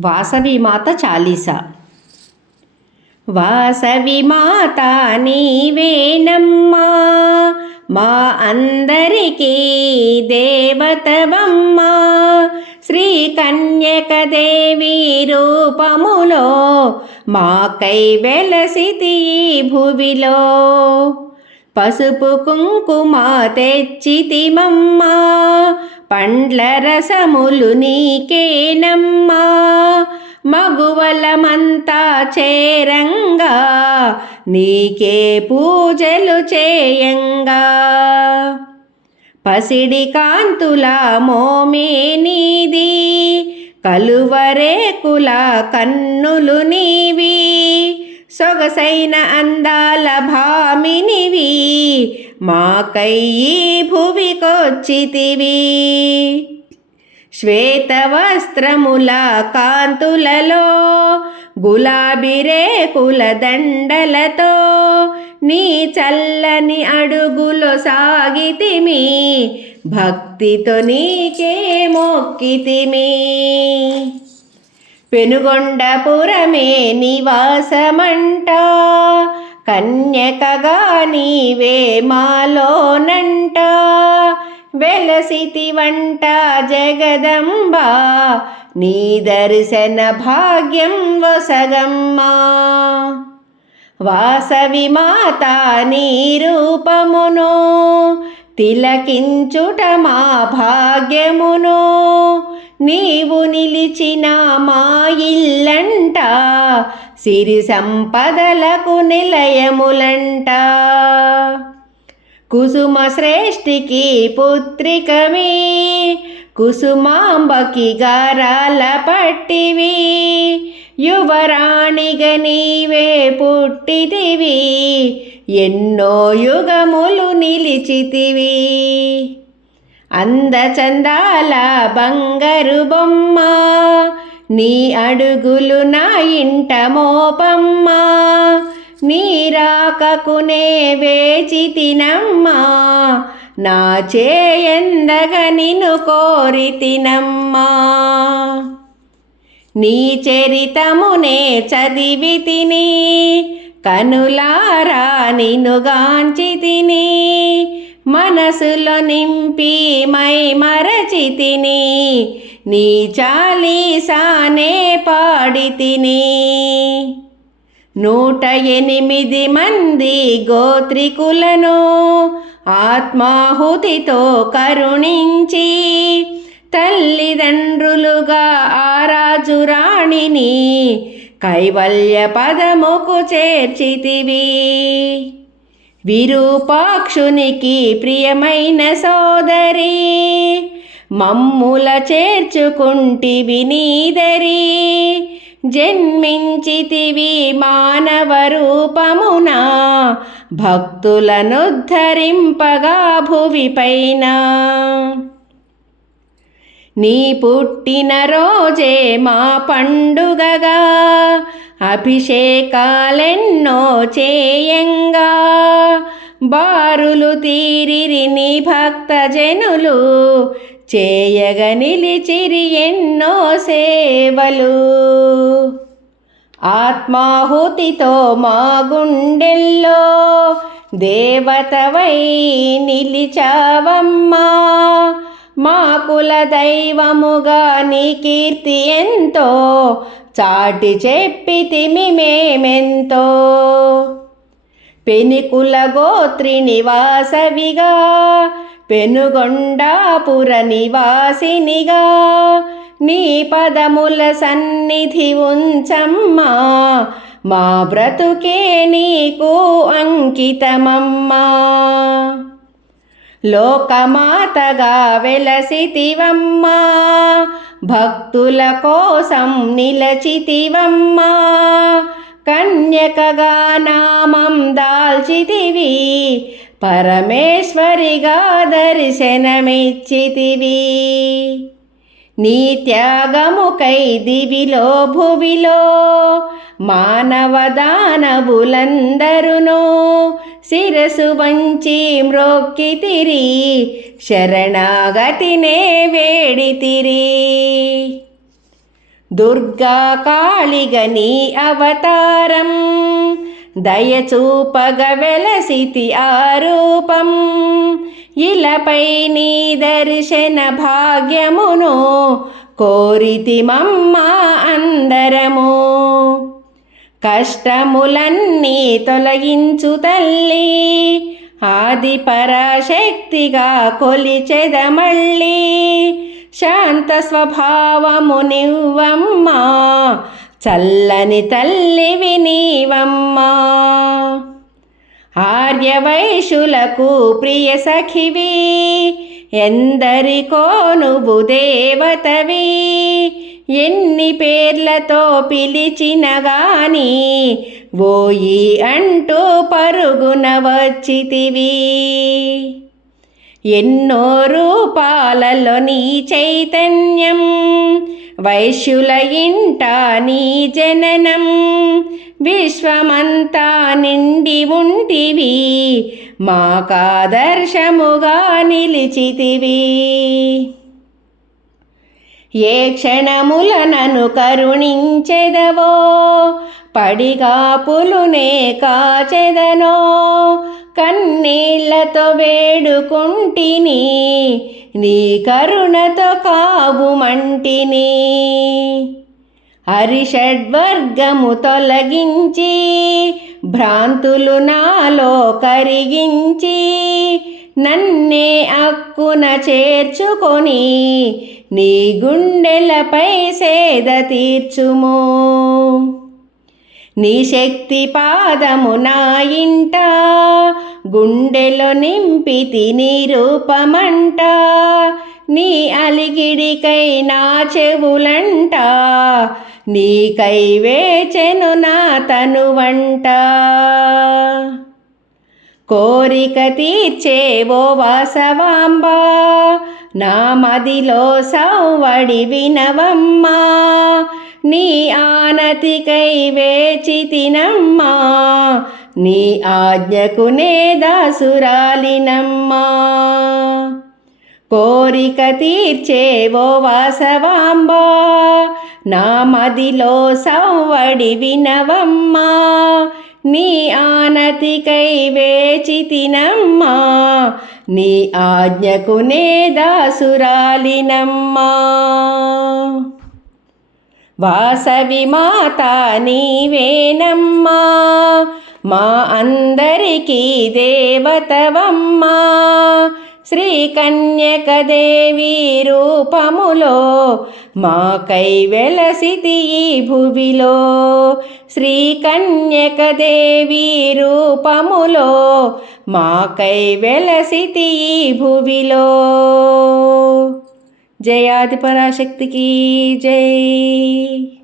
వాసవి మాత చాలీసా. వాసవి మాత నీవేనమ్మా మా అందరికీ దేవతవమ్మా. శ్రీ రూపములో రూపములో మాకై వెలసితి భువిలో. పసుపు కుంకుమ తెచ్చితిమమ్మా పండ్ల రసములు నీకేనమ్మా మగువలమంతా చేరంగా నీకే పూజలు చేయంగా. పసిడి కాంతుల మోమే నీది కలువరేకుల కన్నులు నీవీ. సొగసైన అందాల భామినివి మాకయ్యి భువికొచ్చితివి. శ్వేత వస్త్రముల కాంతులలో గులాబీ రేకుల దండలతో నీ చల్లని అడుగులో సాగితిమి భక్తితో నీకే మొక్కితిమి. పెనుగొండపురమే నివాసమంట. కన్యకగా నీవే మాలోనంట. వెలసితి వంట జగదంబ నీ దర్శన భాగ్యం వసగమ్మా వాసవి మాత నీ రూపమును తిలకించుట మా భాగ్యమును. నీవు నిలిచిన మా ఇల్లంట సిరి సంపదలకు నిలయములంట. కుసుమ శ్రేష్ఠికి పుత్రికవి కుసుమాంబకి గారాల పట్టివి. యువరాణిగ నీవే పుట్టితివి ఎన్నో యుగములు నిలిచితివి. అందచందాల బంగారు బొమ్మ నీ అడుగులు నా ఇంట మోపమ్మా నీ రాకకునే వేచి తినమ్మా నా చేయందగ నిన్ను కోరి తినమ్మా. నీ చరితమునే చదివి తిని కనులారా నిన్నుగాంచి తిని మనసులో నింపి మై మరచితిని నీ చాలీసానే పాడితిని నూట ఎనిమిది మంది గోత్రికులను ఆత్మాహుతితో కరుణించి తల్లిదండ్రులుగా ఆరాజురాణిని కైవల్య పదముకు చేర్చితివి. విరూపాక్షునికి ప్రియమైన సోదరి మమ్ముల చేర్చుకుంటి నీదరి. జన్మించితివి మానవ రూపమున భక్తులనుద్ధరింపగా భువిపైన నీ పుట్టిన రోజే మా పండుగగా అభిషేకాలెన్నో చేయంగా. బారులు తీరిరి భక్తజనులు చేయగ నిలిచిరి ఎన్నో సేవలు. ఆత్మాహుతితో మా గుండెల్లో దేవతవై నిలిచావమ్మా. మా కుల దైవముగా నీ కీర్తి ఎంతో చాటి చెప్పితిమి మేమెంతో పెనుకుల గోత్రి నివాసవిగా పెనుగొండాపుర నివాసినిగా నీ పదముల సన్నిధి ఉంచమ్మా మా బ్రతుకే నీకు అంకితమమ్మా. లోకమాతగా వెలసితివమ్మా. భక్తుల కోసం నిలచితివమ్మా. కన్యకగా నామం దాల్చితివి. పరమేశ్వరిగా దర్శనమిచ్చితివి. నీ త్యాగముకై దివిలో భువిలో మానవ దానవులందరును శిరసు వంచి మ్రొక్కితిరి శరణాగతినే వేడితిరి దుర్గా కాళిగని అవతారం దయచూపగ వెలసితి ఆరూపం ఇలపై నీ దర్శన భాగ్యమును కోరితి మమ్మ అందరము. కష్టములన్నీ తొలగించు తల్లి. ఆది పరాశక్తిగా కొలిచెదమళ్ళి శాంత స్వభావము నివ్వమ్మా. చల్లని తల్లి వినీవమ్మా ఆర్యవైశులకు ప్రియ సఖివి ఎందరికో నువ్వు దేవతవి. ఎన్ని పేర్లతో పిలిచిన గాని ఓయి అంటూ పరుగున వచ్చితివి. ఎన్నో రూపాలలో నీ చైతన్యం వైశ్యుల ఇంట నీ జననం. విశ్వమంతా నిండి ఉంటివి మాకాదర్శముగా నిలిచితివి. ఏ క్షణముల నన్ను కరుణించెదవో? పడిగాపులునే కాచెదనో? కన్నీళ్ళతో వేడుకుంటిని నీ కరుణతో కావుమంటిని. హరిషడ్వర్గము తొలగించి భ్రాంతులు నాలో కరిగించి నన్నే అక్కున చేర్చుకొని నీ గుండెలపై సేద తీర్చుము. నీ శక్తి పాదము నా ఇంట గుండెలో నింపితి నీ రూపమంట. నీ అలిగిడికై నా చెవులంట నీకై వేచెను నా తనువంట. కోరిక తీర్చేవో వాసవాంబా నా మదిలో సౌవడి వినవమ్మా నీ ఆనతికై వేచి తినమ్మా నీ ఆజ్ఞకు నే దాసురాలినమ్మా. కోరిక తీర్చేవో వాసవాంబా నా మదిలో సవ్వడి వినవమ్మా నీ ఆనతికై వేచి తినమ్మా నీ ఆజ్ఞకు నే దాసురాలినమ్మా. వాసవి మాత నీవేనమ్మా. మా అందరికీ దేవతవమ్మా. శ్రీ కన్యకదేవి రూపములో మాకై వెలసితి ఈ భువిలో. శ్రీ కన్యకదేవి రూపములో మాకై వెలసితి ఈ భువిలో. జయాది పరాశక్తికి జై.